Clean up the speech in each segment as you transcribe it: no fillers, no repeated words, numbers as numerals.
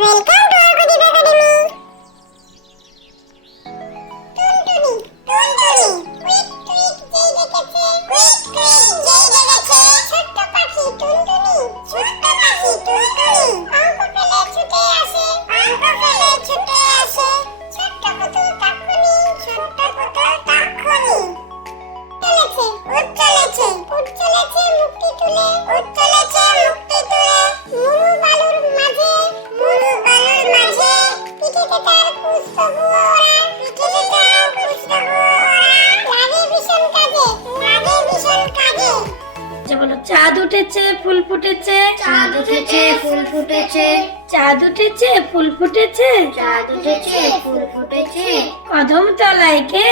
Welcome to ArkoDeep Academy. Tuntuni, quick quick যেই দেখেছে, ছোট্ট পাখি টুনটুনি, ছোট্ট পাখি টুনটুনি, অঙ্ক ফেলে ছুটে আসে, ছোট্ট পুতুল তক্ষুনি, চলেছে, উঠ চলেছে, মুক্তি তুলে, মুরু বালুর মাঝে, পিঠেতে তার পুস্তক ওরা, লাগে ভীষণ কাজে। বলো, চাঁদ উঠেছে ফুল ফুটেছে, চাঁদ উঠেছে ফুল ফুটেছে, চাঁদ উঠেছে ফুল ফুটেছে, চাঁদ উঠেছে ফুল ফুটেছে, কদম তলায় কে,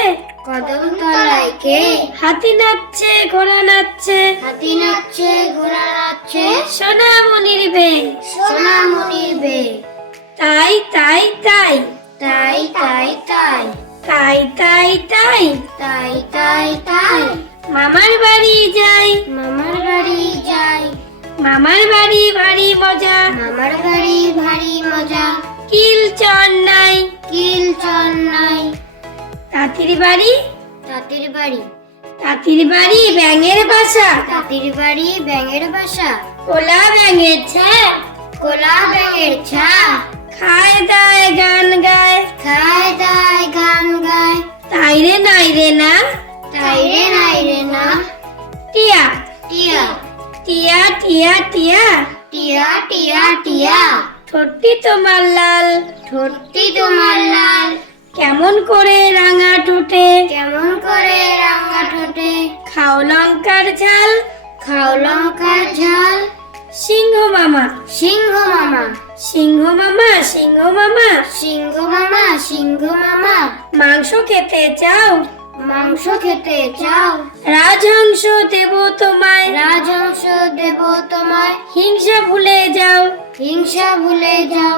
কদম তলায় কে, হাতি নাচছে ঘোড়া নাচছে, হাতি নাচছে ঘোড়া নাচছে, সোনামণির বে, সোনামণির বে, তাই তাই তাই, তাই তাই তাই, তাই তাই তাই, তাই তাই তাই, মামার বাড়ি যাই, মামার বাড়ি যাই, মামার বাড়ি ভারী মজা, মামার বাড়ি ভারী মজা, কিল চন নাই, কিল চন নাই, তাঁতির বাড়ি, তাঁতির বাড়ি, তাঁতির বাড়ি ব্যাঙের বাসা, তাঁতির বাড়ি ব্যাঙের বাসা, কোলা ব্যাঙের ছা, কোলা ব্যাঙের ছা, খায় দায় গান গায়, খায় দায় গান গায়, তাই রে নাই রে না, তাই রে নাই রে না, টিয়া টিয়া, টিয়া টিয়া টিয়া, টিয়া টিয়া টিয়া, ঠোঁটটি তোমার লাল, ঠোঁটটি তোমার লাল, কেমন করে রাঙা ঠোঁটে, কেমন করে রাঙা ঠোঁটে, খাও লঙ্কার ঝাল, খাও লঙ্কার ঝাল, সিংহ মামা, সিংহ মামা, সিংহ মামা, সিংহ মামা, সিংহ মামা, সিংহ মামা, মাংস খেতে চাও, মাংস খেতে চাও, রাজহংস দেব তোমায়, রাজহংস দেব তোমায়, হিংসা ভুলে যাও, হিংসা ভুলে যাও,